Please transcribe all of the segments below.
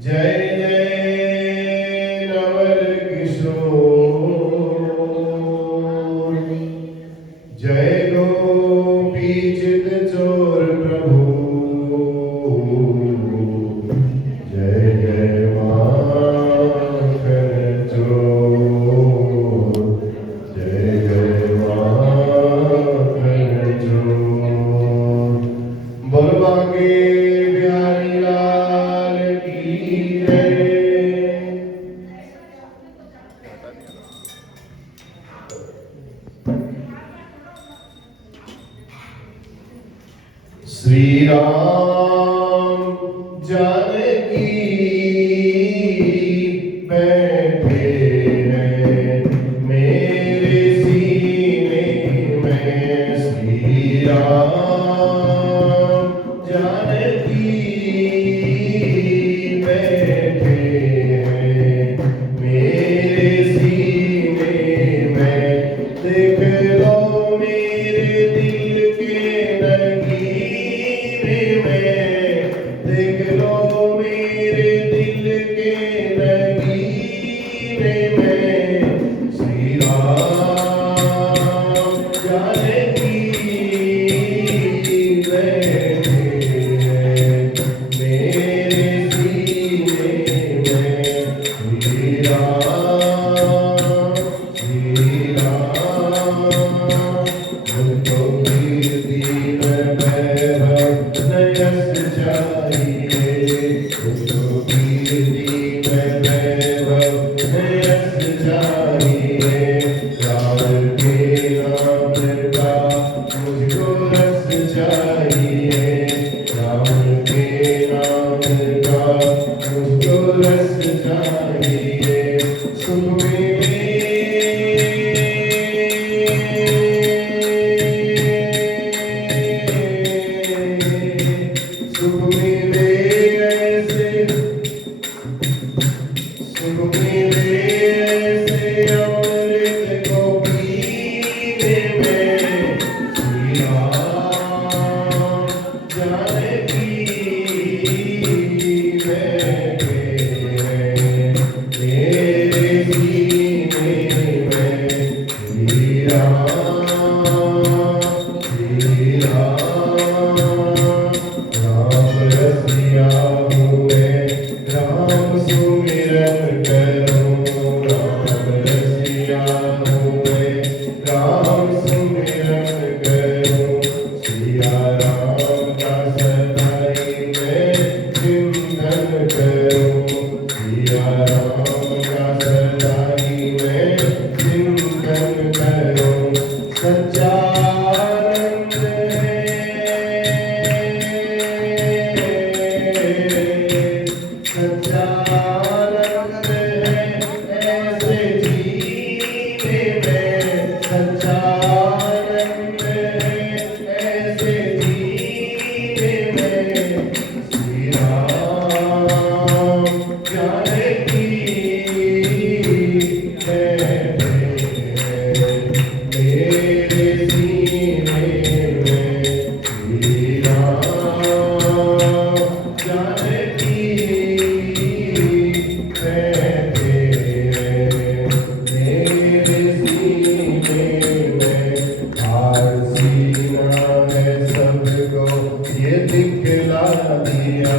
जय जय नवल किशोर, जय गोपी चित चोर प्रभु, जय जय माखन चोर, जय जय माखन चोर। बोल बांके बिहारी लाल की जय। श्री राम जानकी बैठे हैं मेरे सीने में। श्री राम जानकी बैठे हैं मेरे सीने में। देख लो मेरे दिल के नगीने में, देख लो मेरे दिल के नगीने में। श्री राम जानकी बैठे हैं मेरे सीने में। श्री राम, श्री राम, मुझको कीर्ति में वैभव नयस चाहिए, मुझको कीर्ति में वैभव नयस चाहिए। राम के नाम का मुझको रस चाहिए, राम के नाम का मुझको रस चाहिए। सुख मिले ऐसे, सुख मिले ऐसे अमृत को पीने में। श्री राम जानकी बैठे हैं मेरे सीने में। श्री राम, श्री राम, राम रसिया हूँ मैं, राम सुमिरन करूँ। राम रसिया हूँ मैं, राम सुमिरन करूँ। सिया राम का सदाई मैं चिंतन करूँ, सिया राम का सदाई मैं चिंतन करूँ। सच्चा आनंद है, सच्चा आनंद है ऐसे जीने में। सच्चा आनंद है ऐसे जीने में। श्री राम जानकी बैठे हैं मेरे सीने में। श्री राम जानकी बैठे हैं मेरे सीने में। हार सीना है सबको ये दिखला दिया,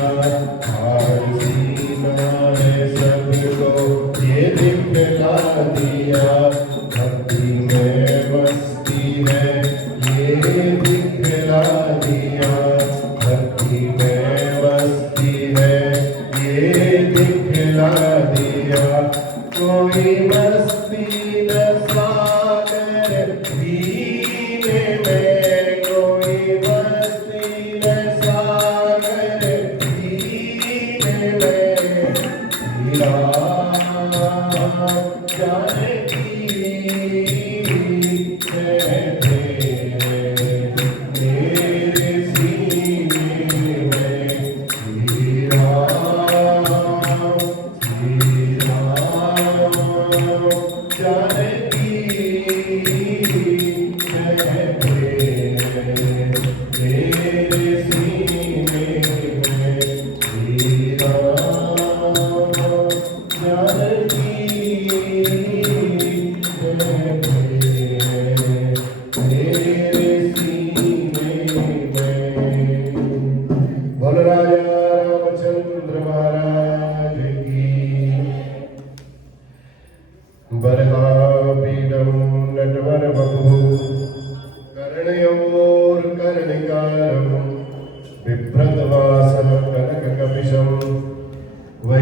हार सीना है सबको ये दिखला दिया। भक्ति में मस्ती है ये दिखला दिया, भक्ति में मस्ती है ये दिखला दिया। कोई मस्ती न सागर पीने में, कोई मस्ती न सागर पीने में। श्री राम जानकी बैठे हैं मेरे सीने में। श्री राम, श्री राम जानकी बैठे हैं मेरे सीने में। श्री राम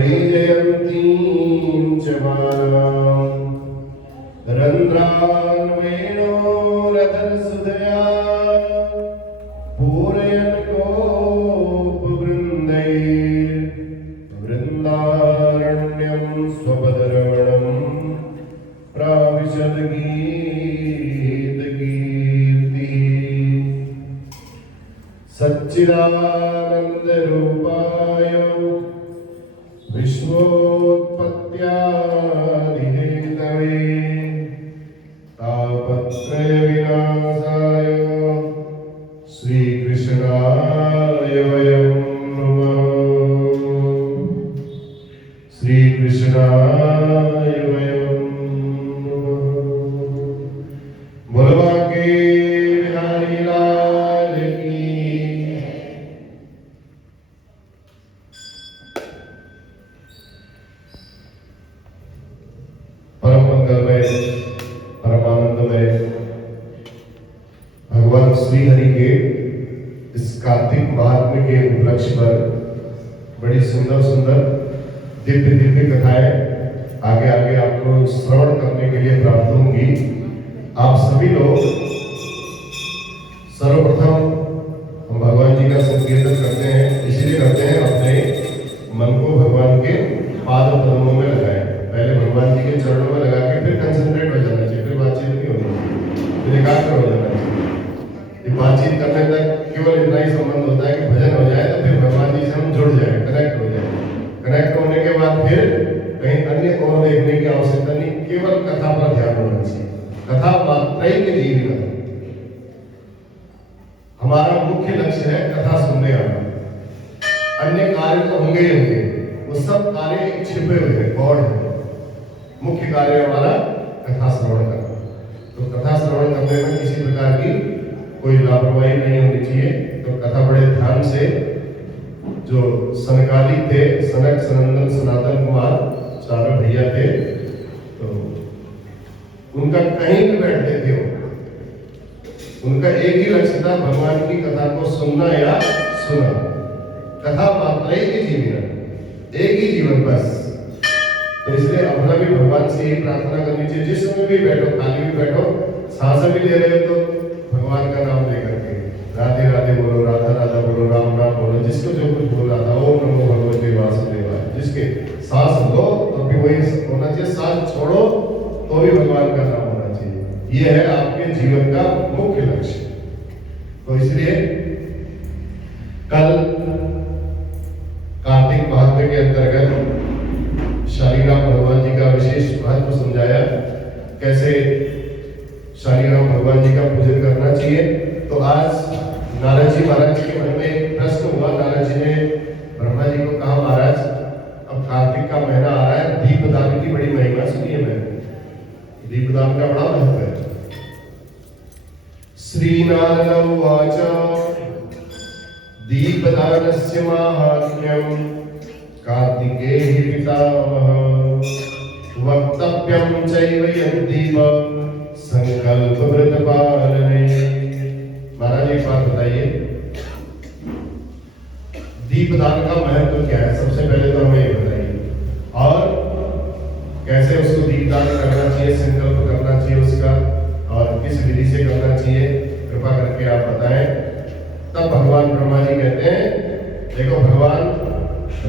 वैजयन्तीं च मालाम् रन्ध्रान् वेणोरधरसुधया पूरयन् गोपवृन्दैर्वृन्दारण्यं स्वपदरमणं प्राविशद गीतकीर्तिः। सच्चिदानन्दरूपाय विश्वोत्पत्त्यादिहेतवे तापत्रयविनाशाय श्रीकृष्णाय वयं नमः। श्रीकृष्णाय वयं नमः। बोलो बांके बिहारी लाल की। परम मंगलमय परमानंदमय भगवान श्री हरि के इस कार्तिक महात्म्य के उपलक्ष्य पर बड़ी सुंदर सुंदर दिव्य दिव्य कथाएं आगे आगे आपको श्रवण करने के लिए प्राप्त होंगी। आप सभी लोग सर्वप्रथम हम भगवान जी का संकीर्तन करते हैं, इसलिए करते हैं अपने मन को भगवान के पाद पद्मों में लगाएं। पहले भगवान जी के चरणों में लगा के फिर कंसंट्रेट हो जाना चाहिए, फिर बातचीत नहीं होनी चाहिए, फिर एकाग्र हो जाना चाहिए। बातचीत करने तक केवल इतना ही संबंध होता है कि भजन हो जाए तो फिर भगवान जी से हम जुड़ जाए, कनेक्ट हो जाए। कनेक्ट होने के बाद फिर कहीं अन्य और देखने की आवश्यकता नहीं, केवल कथा पर ध्यान होना चाहिए। कथा मात्र के जीवन हमारा मुख्य लक्ष्य है कथा सुनने आना। अन्य कार्य तो होंगे ही होंगे, वो सब कार्य छिपे हुए हैं, गौड़ है। मुख्य कार्य हमारा कथा श्रवण करना। तो कथा श्रवण करने में किसी प्रकार की कोई लापरवाही नहीं होनी चाहिए। तो कथा बड़े ध्यान से, जो सनकालिक थे, सनक सनंदन सनातन कुमार चारों भैया थे, तो उनका कहीं भी बैठते थे उनका एक ही लक्ष्य था, भगवान की कथा को सुनना या सुना। कथा मात्र ही जीवन, एक ही जीवन बस। तो इसलिए अपना भी भगवान से यही प्रार्थना करनी चाहिए, जिस समय भी बैठो, खाली भी बैठो, सांस भी ले रहे हो तो भगवान का नाम लेकर के राधे राधे बोलो, राधा राधा बोलो, राम राम बोलो, जिसको जो कुछ बोल रहा था, ओम नमो भगवते वासुदेवाय। जिसके सांस लो तो भी वही होना चाहिए, सांस छोड़ो तो भी भगवान का नाम होना चाहिए। ये है आपके जीवन का मुख्य लक्ष्य। तो इसलिए कल कार्तिक महात्म्य के अंतर्गत शालीग्राम भगवान जी का विशेष महत्व समझाया, कैसे शालीग्राम भगवान जी का पूजन करना चाहिए। तो आज नारद जी महाराज के मन में एक प्रश्न हुआ। नारद जी ने ब्रह्मा जी को कहा, महाराज अब कार्तिक का महीना आ रहा है, दीपदान की बड़ी महिमा सुनी है मैंने, दीपदान का बड़ा महत्व है। श्री नारद उवाच दीपदानस्य माहात्म्यं कार्तिकेय पितामह वक्तव्यं चैव यद्दीप संकल्प व्रत पालने। महाराज एक बात बताइए, दीपदान का महत्व क्या है? सबसे पहले तो हमें ये बताइए, और कैसे उसको दीपदान करना चाहिए, संकल्प करना चाहिए उसका, और किस विधि से करना चाहिए, कृपा करके आप बताएं। तब भगवान ब्रह्मा जी कहते हैं, देखो भगवान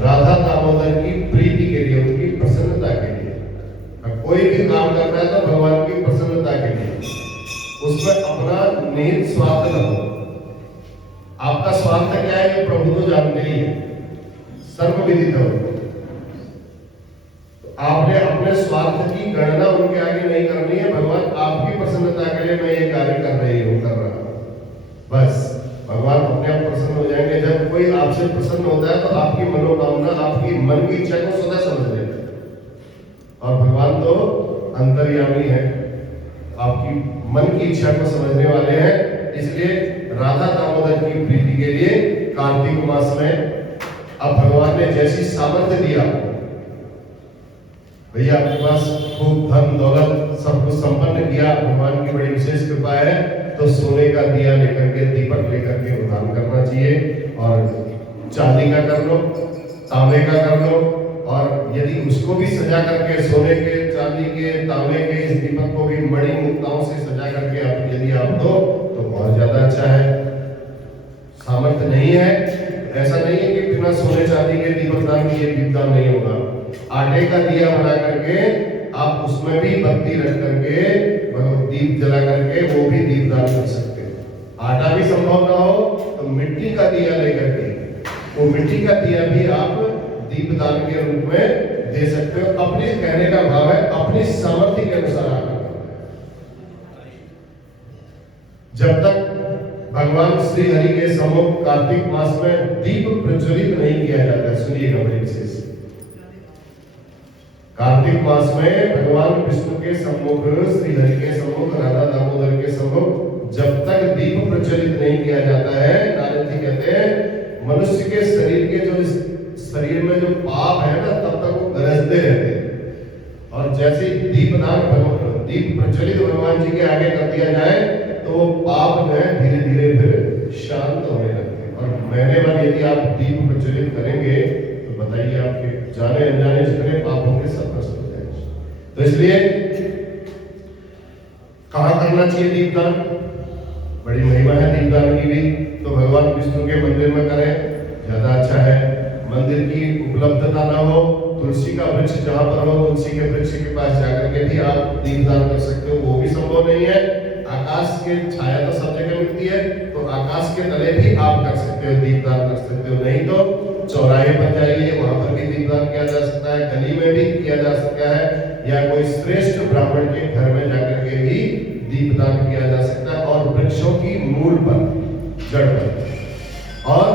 राधा दामोदर की प्रीति के लिए, उनकी प्रसन्नता के लिए, कोई भी काम करना है तो भगवान की प्रसन्नता के लिए, उसमें अपना निहित स्वार्थ न हो। आपका स्वार्थ क्या है कि प्रभु तो जानते ही है, सर्वविदित हो। तो आपने अपने स्वार्थ की गणना उनके आगे नहीं करनी है। भगवान आपकी प्रसन्नता के लिए मैं ये कार्य कर रहा हूं। बस भगवान अपने आप प्रसन्न हो जाएंगे। जब कोई आपसे प्रसन्न होता है तो आपकी मनोकामना, आपकी मन की इच्छा को स्वतः समझ लेते हैं। और भगवान तो अंतर्यामी है, आपकी मन की इच्छा को समझने वाले हैं। इसलिए राधा दामोदर की प्रीति के लिए कार्तिक मास में अब भगवान ने जैसी सामर्थ्य दिया, भैया आपके पास खूब धन दौलत सब कुछ संपन्न किया, भगवान की बड़ी विशेष कृपा है, तो सोने का दिया लेकर के, दीपक लेकर के दान करना चाहिए। और चांदी का कर लो, तांबे का कर लो, और यदि उसको भी सजा करके सोने के, चांदी के, तांबे के इस दीपक को भी मणि मुक्ताओं से सजा करके आप यदि आप दो तो बहुत ज्यादा अच्छा है। सामर्थ्य नहीं है, ऐसा नहीं है कि बिना सोने चांदी के दीपक दान किए दीपदान नहीं होगा। आटे का दिया बना करके आप उसमें भी बत्ती रख करके दीप जला करके वो भी दीपदान कर सकते हो। आटा भी संभव ना हो तो मिट्टी का दिया लेकर के वो मिट्टी का दिया भी आप दीपदान के रूप में दे सकते हो। अपने कहने का भाव है अपनी सामर्थ्य के अनुसार आप जब तक भगवान श्री हरि के सम्मुख कार्तिक मास में दीप प्रज्वलित नहीं किया जाता। सुनिएगा बड़ी विशेष, कार्तिक मास में भगवान विष्णु के सम्मुख, श्री हरि के सम्मुख, राधा दामोदर के सम्मुख जब तक दीप प्रज्वलित नहीं किया जाता है, नारद जी कहते हैं मनुष्य के शरीर के जो शरीर में जो पाप है ना तब तक वो गरजते रहते हैं। और जैसे दीपदान दीप प्रज्वलित भगवान जी के आगे कर दिया जाए तो वो पाप जो है धीरे धीरे फिर शांत होने लगते हैं। और महीने भर यदि आप दीप प्रज्वलित करेंगे तो बताइए आपके जाने अनजाने जितने पाप होंगे सब नष्ट हो जाएंगे। तो इसलिए कहाँ करना चाहिए दीपदान? बड़ी महिमा है दीपदान की भी। तो भगवान विष्णु के मंदिर में करें ज्यादा अच्छा है। मंदिर की उपलब्धता ना हो, तुलसी का वृक्ष जहाँ पर हो तुलसी के वृक्ष के पास जाकर के भी आप दीपदान कर सकते हो, वो भी संभव नहीं है। आकाश के छाया तो सब जगह मिलती है तो आकाश के तले भी आप कर सकते हो, दीपदान कर सकते हो। नहीं तो चौराहे पर जाइए, वहां पर भी दीपदान किया जा सकता है, गली में भी किया जा सकता है, या कोई श्रेष्ठ ब्राह्मण के घर में जाकर के भी दीपदान किया जा सकता है। और वृक्षों की मूल पर, जड़ पर, और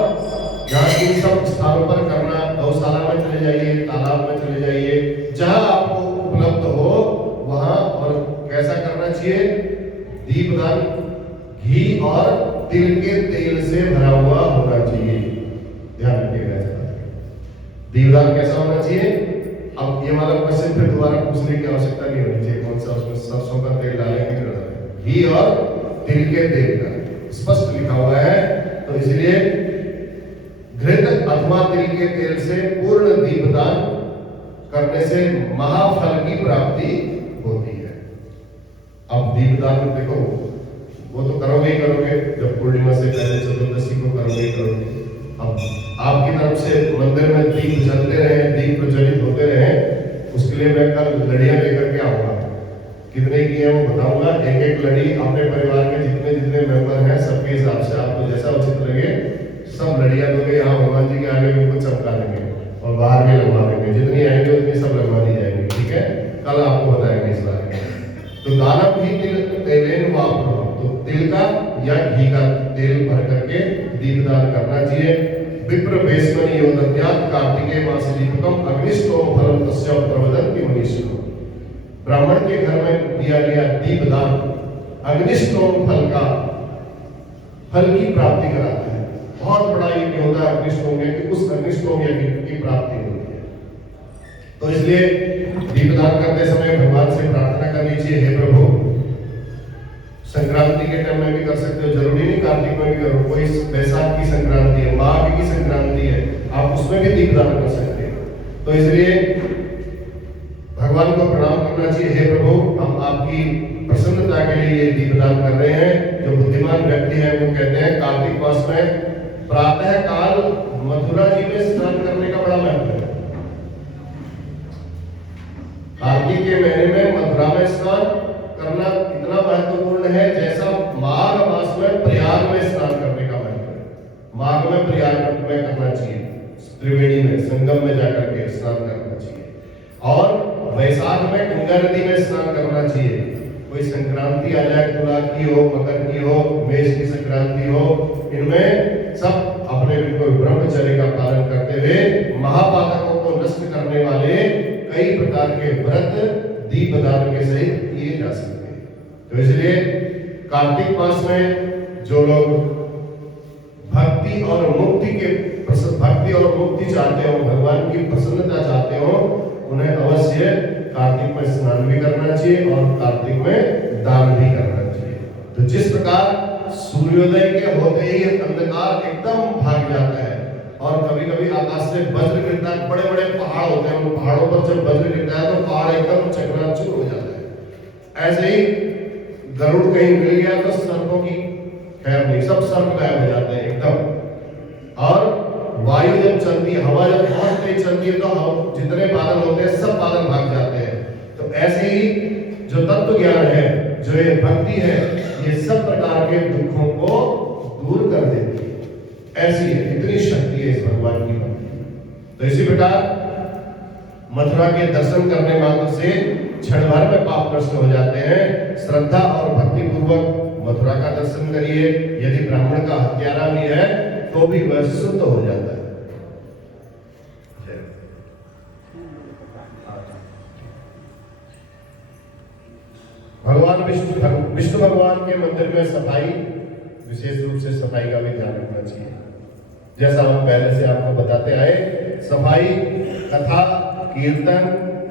यहाँ इन सब स्थानों पर करना, गौशाला में चले जाइए, तालाब में चले जाइए, जहां आपको उपलब्ध हो वहां। और कैसा करना चाहिए दीपदान? घी और तिल के तेल से भरा हुआ होना चाहिए। ध्यान रखिएगा दीपदान कैसा होना चाहिए। अब ये वाला क्वेश्चन फिर दोबारा पूछने की आवश्यकता नहीं होनी चाहिए कौन सा उसमें सरसों का तेल डालेंगे कि डालेंगे। घी और तिल के तेल का स्पष्ट लिखा हुआ है। तो इसलिए घृत अथवा तिल के तेल से पूर्ण दीपदान करने से महाफल की प्राप्ति होती है। अब दीपदान देखो वो तो करोगे ही करोगे, जब पूर्णिमा से पहले चतुर्दशी को करोगे ही करोगे। अब आपकी तरफ से मंदिर में दीप जलते रहे, दीप प्रज्वलित होते रहे, उसके लिए मैं कल लड़ियां लेकर के आऊंगा। कितने की है वो बताऊंगा। एक एक लड़ी अपने परिवार के जितने जितने मेंबर हैं सबके हिसाब से आपको जैसा उचित लगे सब लड़ियां दोगे। यहाँ भगवान जी के आगे बिल्कुल चमका देंगे और बाहर भी लगवा देंगे, जितनी आएंगे उतनी सब लगवा दी जाएंगी। ठीक है, कल आपको बताएंगे इस बारे में। तो दानव घी तिल तेलेन वापरो, तो तिल का या घी का तेल भर करके दीपदान करना चाहिए। विप्र भेषमणि योदध्यात् कार्तिके मास दीपकम अग्निष्टोम फलम तस्य प्रवदन्ति मनीषिणो। ब्राह्मण के घर में दिया गया दीपदान अग्निष्टोम फल का फल की प्राप्ति कराता है। बहुत बड़ा ये होता है अग्निष्टोम कि उस अग्निष्टोम यज्ञ की प्राप्ति होती है। तो इसलिए दीपदान करते समय भगवान से प्रार्थना करनी चाहिए, हे प्रभु। संक्रांति के टाइम में भी कर सकते हो, जरूरी नहीं कार्तिक में भी करो। कोई बैसाख की संक्रांति है, माघ की संक्रांति है, आप उसमें भी दीपदान कर सकते हैं। तो इसलिए भगवान को प्रणाम करना चाहिए, हे प्रभु हम आपकी प्रसन्नता के लिए ये दीपदान कर रहे हैं। जो बुद्धिमान व्यक्ति है वो कहते हैं कार्तिक मास में प्रातः काल मथुरा जी में स्नान करने का बड़ा महत्व है। कार्तिक के महीने में मथुरा में स्नान करना इतना महत्वपूर्ण है जैसा माघ मास में प्रयाग में स्नान करने का महत्व है। माघ में प्रयाग में करना चाहिए, त्रिवेणी में संगम में जाकर के स्नान करना चाहिए। और वैशाख में गंगा नदी में स्नान करना चाहिए। कोई संक्रांति आ जाए, तुला की हो, मकर की हो, मेष की संक्रांति हो, इनमें सब अपने बिल्कुल ब्रह्मचर्य का पालन करते हुए महापातकों को नष्ट करने वाले कई प्रकार के व्रत दीपदान के सहित किए जा सकते हैं। तो इसलिए कार्तिक मास में जो लोग भक्ति और मुक्ति चाहते हो, भगवान की प्रसन्नता चाहते हो, उन्हें अवश्य कार्तिक में स्नान भी करना चाहिए और कार्तिक में दान भी करना चाहिए। तो जिस प्रकार सूर्योदय के होते ही अंधकार एकदम भाग जाता है और कभी कभी आकाश से वज्र गिरता है, बड़े बड़े पहाड़ होते हैं उन पहाड़ों पर जब वज्र गिरता है तो पहाड़ एकदम चकनाचूर हो जाता है। ऐसे ही गरुड़ कहीं मिल गया तो सर्पों की खैर नहीं, सब सर्प गायब हो जाते हैं एकदम। और वायु जब चलती है, हवा जब बहुत तेज चलती है तो जितने बादल होते हैं सब बादल भाग जाते हैं। तो ऐसे ही जो तत्व ज्ञान है, जो ये भक्ति है, ये सब प्रकार के दुखों को दूर कर देती है। ऐसी है, इतनी शक्ति है इस भगवान की भक्ति। तो इसी प्रकार मथुरा के दर्शन करने मात्र से क्षण भर में पाप नष्ट हो जाते हैं। श्रद्धा और भक्ति पूर्वक मथुरा का दर्शन करिए। यदि ब्राह्मण का हत्यारा भी है तो भी वह शुद्ध हो जाता है। भगवान विष्णु भगवान के मंदिर में सफाई, विशेष रूप से सफाई का भी ध्यान रखना चाहिए। जैसा हम पहले से आपको बताते आए, सफाई, कथा, कीर्तन,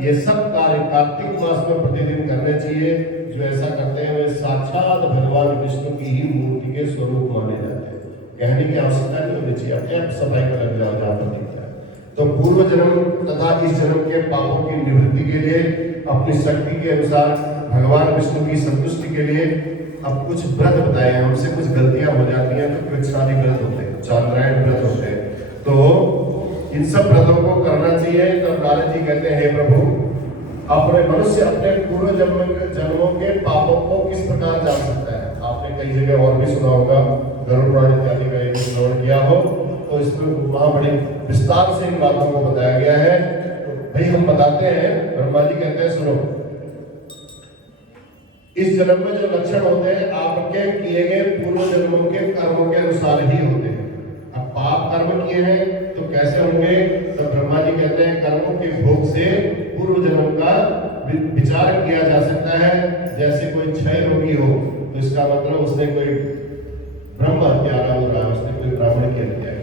ये सब कार्य कार्तिक मास में प्रतिदिन करने चाहिए। जो ऐसा करते हैं वे साक्षात भगवान विष्णु की ही मूर्ति के स्वरूप माने जाते हैं। कहने की आवश्यकता नहीं होनी चाहिए, अपने आप सफाई का लग जाओ जहाँ पर दिखता है। तो पूर्व जन्म तथा इस जन्म के पापों की निवृत्ति के लिए अपनी शक्ति के अनुसार भगवान विष्णु की संतुष्टि के लिए अब कुछ व्रत बताए हैं। हमसे कुछ गलतियां हो जाती हैं तो कृच्छादि व्रत होते हैं, चांद्रायण व्रत होते हैं। तो इन सब व्रतों को करना चाहिए। तो नारद जी कहते हैं, हे प्रभु, अपने मनुष्य अपने पूर्व जन्मों के पापों को किस प्रकार जान सकता है? आपने कई जगह और भी सुना होगा, गरुड़ पुराण इत्यादि का एक श्रवण किया हो तो इसमें वहां बड़ी विस्तार से इन बातों को बताया गया है। तो भाई हम बताते हैं, ब्रह्मा जी कहते हैं, सुनो, इस जन्म में जो लक्षण होते हैं आपके किए गए पूर्व जन्मों के कर्मों के अनुसार ही होते हैं। अब पाप कर्म किए हैं तो कैसे होंगे? तो ब्रह्मा जी कहते हैं, कर्मों के भोग से पूर्व जन्म का विचार किया जा सकता है। जैसे कोई क्षय रोगी हो तो इसका मतलब उसने कोई ब्रह्म हत्यारा हो रहा है, उसने कोई ब्राह्मण की हत्या की।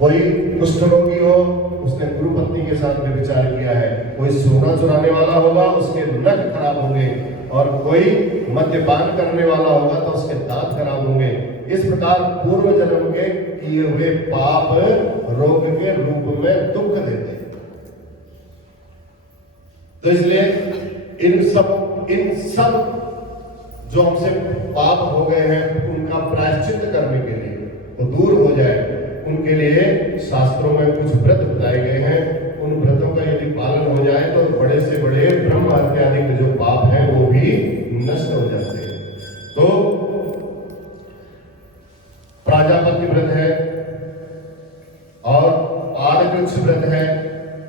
कोई कुष्ठ रोगी हो, उसने गुरु पत्नी के साथ में विचार किया है। कोई सोना चुराने वाला होगा, उसके नख खराब होंगे। और कोई मद्यपान करने वाला होगा तो उसके दांत खराब होंगे। इस प्रकार पूर्व जन्म के किए हुए पाप रोग के रूप में दुख देते हैं। तो इसलिए इन सब जो हमसे पाप हो गए हैं उनका प्रायश्चित करने के लिए, वो दूर हो जाए, उनके लिए शास्त्रों में कुछ व्रत बताए गए हैं। उन व्रतों का यदि पालन हो जाए तो बड़े से बड़े ब्रह्म हत्यादि के जो पाप हैं वो भी नष्ट हो जाते हैं। तो प्राजापत्य व्रत है और आर्द्रवृक्ष व्रत है।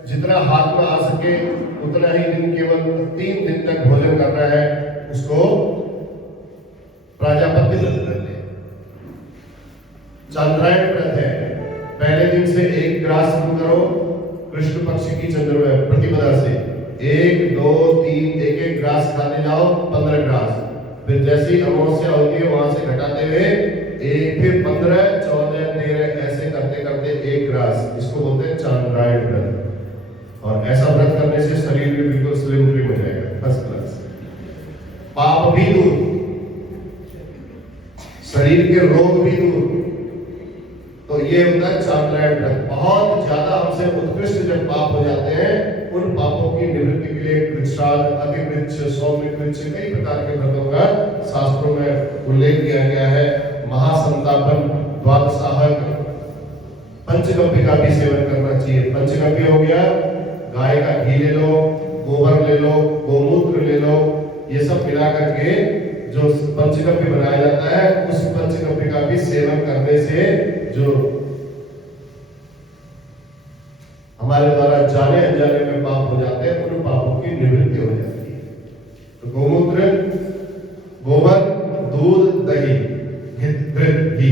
जितना हाथ में आ सके उतना ही दिन, केवल 3 दिन तक भोजन करना है, उसको प्राजापत्य व्रत कहते हैं। चांद्रायण व्रत है, पहले दिन से 1 ग्रास शुरू करो, कृष्ण पक्ष की चंद्र प्रतिपदा से 1, 2, 3, 1 ग्रास खाने जाओ, 15 ग्रास। फिर जैसी अमावस्या होती है वहां से घटाते हुए फिर 15, 14, 13 ऐसे करते करते 1 ग्रास। इसको बोलते हैं चांद्रायण व्रत। और ऐसा व्रत करने से शरीर भी बिल्कुल स्लिम ट्रिम हो जाएगा, फर्स्ट क्लास। पाप भी दूर, शरीर के रोग भी दूर। तो ये होता है चांद्रायण व्रत। बहुत ज्यादा हमसे उत्कृष्ट जब पाप हो जाते हैं, उन पापों की निवृत्ति के लिए कृच्छ्राद्ध, अतिवृक्ष, सौम्यवृक्ष, कई प्रकार के व्रतों का शास्त्रों में उल्लेख किया गया है। महासंतापन, द्वादशाहक, पंचगव्य का भी सेवन करना चाहिए। पंचगव्य हो गया, गाय का घी ले लो, गोबर ले लो, गोमूत्र ले लो, ये सब मिला करके जो पंचगव्य बनाया जाता है, उस पंचगव्य का भी सेवन करने से जो हमारे द्वारा जाने अनजाने में पाप हो जाते हैं, उन पापों की निवृत्ति हो जाती है। तो गोमूत्र, गोबर, दूध, दही, घी,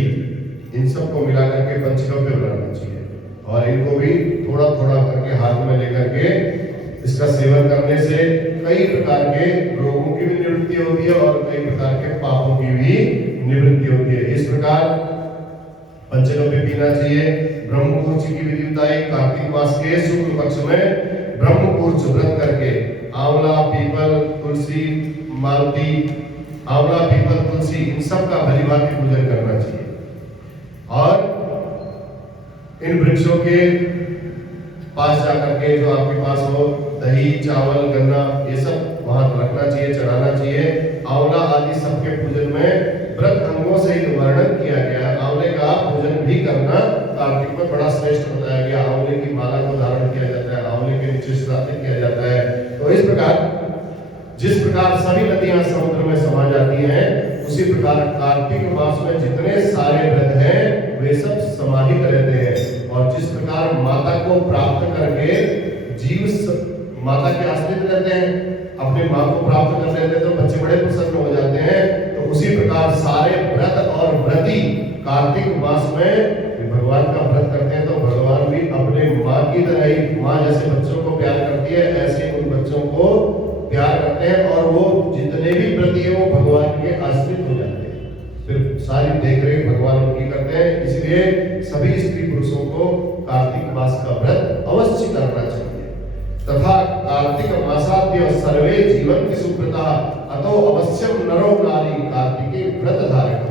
इन सबको मिला करके पंचगव्य बनाना चाहिए। और इनको भी थोड़ा थोड़ा करके हाथ में लेकर के इसका सेवन करने से कई प्रकार के रोगों की भी निवृत्ति होती है और कई प्रकार के पापों की भी निवृत्ति होती है। इस प्रकार पंचगव्य पीना चाहिए। ब्रह्मपुरुष की विधि बताई, कार्तिक मास के शुक्ल पक्ष में ब्रह्मपुरुष व्रत करके आंवला, पीपल, तुलसी, मालती, आंवला, पीपल, तुलसी, इन सब का भलीभांति पूजन करना चाहिए। और इन वृक्षों के पास जाकर के जो आपके पास हो दही चावल गन्ना ये सब वहां रखना चाहिए, चढ़ाना चाहिए। आंवला आदि सबके पूजन में व्रत अंगों से ही वर्णन किया गया है। आंवले का पूजन भी करना कार्तिक में बड़ा श्रेष्ठ बताया गया। आंवले की माला को धारण किया जाता है, आंवले के नीचे श्राद्ध किया जाता है। तो इस प्रकार जिस प्रकार सभी नदियां समुद्र में समा जाती हैं, उसी प्रकार कार्तिक मास में जितने सारे व्रत हैं वे सब समाहित रहते हैं। और जिस प्रकार माता को प्राप्त करके जीव माता के आश्रित रहते हैं, अपने माँ को प्राप्त कर लेते हैं तो बच्चे बड़े प्रसन्न हो जाते हैं। तो उसी प्रकार सारे व्रत और व्रती कार्तिक मास में भगवान का व्रत करते हैं। तो भगवान भी अपने माँ की तरह ही, माँ जैसे बच्चों को प्यार करती है ऐसे उन बच्चों को प्यार करते हैं। और वो जितने भी व्रती है वो भगवान के आश्रित हो जाते हैं, फिर सारी देखरेख भगवान उनकी करते हैं। इसलिए सभी स्त्री पुरुषों को कार्तिक मास का व्रत अवश्य करना चाहिए। तथा कार्तिक मासाद्य सर्वे जीवन्ति सुव्रता अतो अवश्यम नरो नारी कार्तिके व्रत धारक।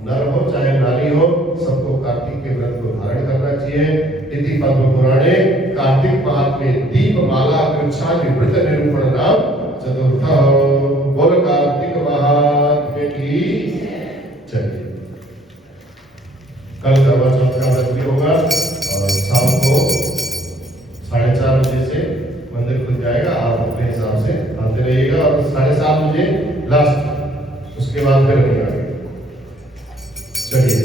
नर हो चाहे नारी हो, सबको कार्तिक के व्रत को धारण करना चाहिए। इति पद्म पुराणे कार्तिक महात्म्ये दीपमाला वृक्षादि व्रत निरूपण नाम चतुर्थ। बोल कार्तिक महात्म्य की। चलिए कल करवा चौथ का व्रत भी होगा और शाम को 4:30 बजे से मंदिर खुल जाएगा। आप अपने हिसाब से आते रहिएगा और 7:30 बजे लास्ट, उसके बाद फिर नहीं आएगा। चलिए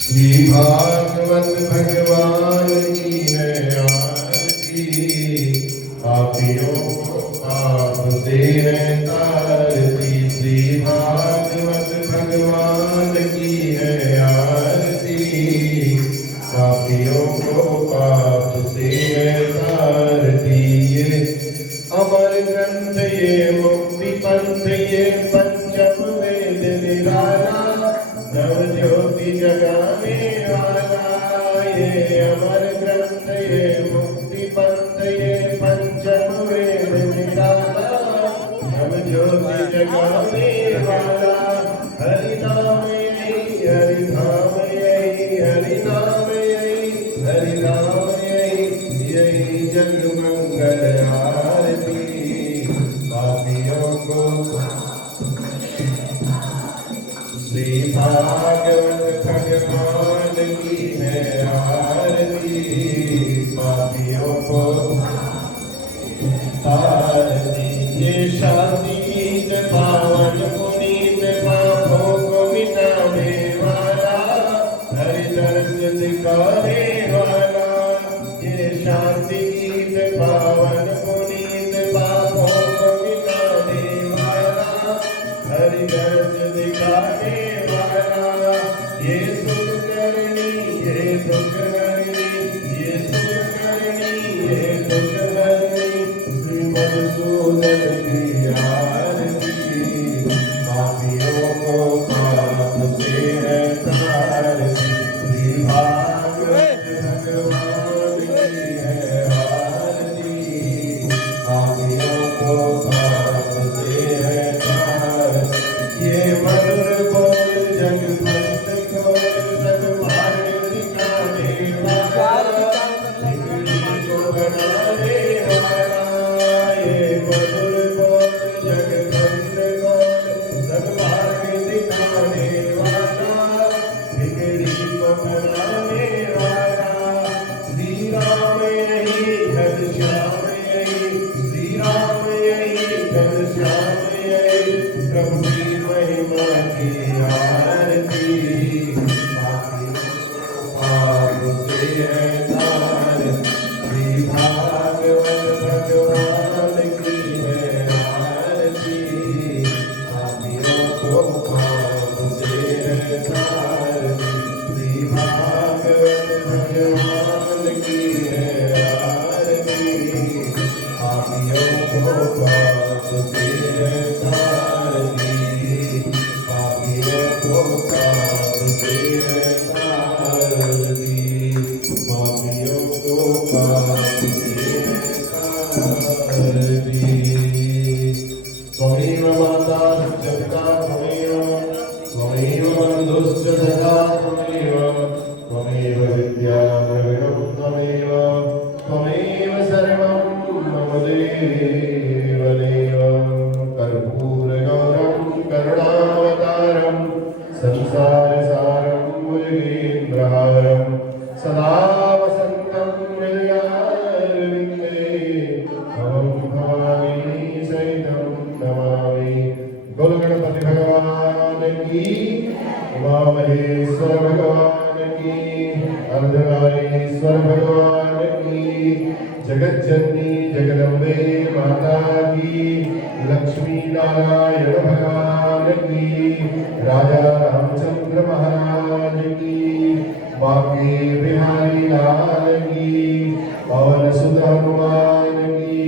श्री भागवत भगवान की है आरती, पापियों को पाप से है तारती। श्री भागवत भगवान की है आरती, पापियों को पाप से है तारती। ये अमर ग्रंथ ये मुक्ति पंथ ये पंचम वेद निराला, नव ज्योति जगाने वाला। ये अमर ग्रंथ ये मुक्ति पंथ ये पंचम वेद निराला, नव ज्योति जगाने वाला। हरि नाम यही हरि धाम यही, हरि नाम यही हरि नाम यही, यही जग मंगल आरती। पापियों को श्री भागवत भगवान की है आरती, पापियों को आरती। ये शांति गीत पावन पुनीत पापों को मिटाने वाला, हरि दर्शन दिखाने वाला। ये शांति गीत पावन पुनीत पापों को मिटाने वाला, हरि दर्शन दिखाने वाला। ये सुख करनी ये दुख हरनी, ये सुख करनी ये दुख हरनी, श्री मधुसूदन की आरती। पापियों को पाप से है तारती, श्री भागवत भगवान की है आरती। पापियों को पाप से है तारती। ये मधुर बोल जग भक्त को सद्मार्ग दिखाने वाला, बिगड़ी को बनाने वाला। ये मधुर बोल जग भक्त को सद्मार्ग दिखाने वाला, बिगड़ी को बनाने वाला। श्री राम यही घनश्याम यही, श्री राम यही घनश्याम यही, प्रभु की महिमा की आरती। पाप से है तारती, श्री भागवत भगवान की है आरती। पापियों को पाप से है तारती, श्री भागवत भगवान की है आरती। पापियों को पाप से है तारती, पापियों को पाप से है तारती। त्वमेव विद्या द्रविणं त्वमेव सर्वं मम देवदेव कर्पूरगौरं करुणावतारं संसारसारं मुनीन्द्रहारं सदा वसन्तं हृदयारविन्दे भवं भवानी सहितं नमामि। बोलो गणपति भगवान की, उमामहेश्वर भगवान की, अर्धनारीश्वर भगवान की, जगज्जननी जगदम्बे माता की, लक्ष्मी नारायण भगवान की, राजा रामचंद्र महाराज की, बांके बिहारी लाल की, पवन सुत हनुमान की,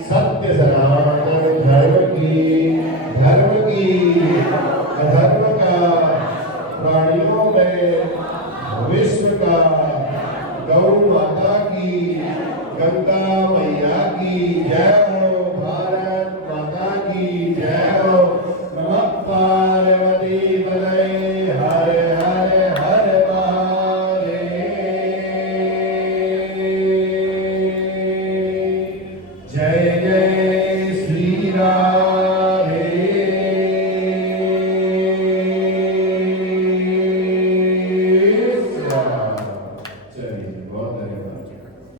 सत्य सनातन धर्म की, अधर्म का, प्राणियों में विश्व का, गौ माता की, गंगा मैया की जय हो, भारत माता की जय हो। नमः पार्वती तनय हर हर हर महादेव। जय जय श्री राधे। चलिए बहुत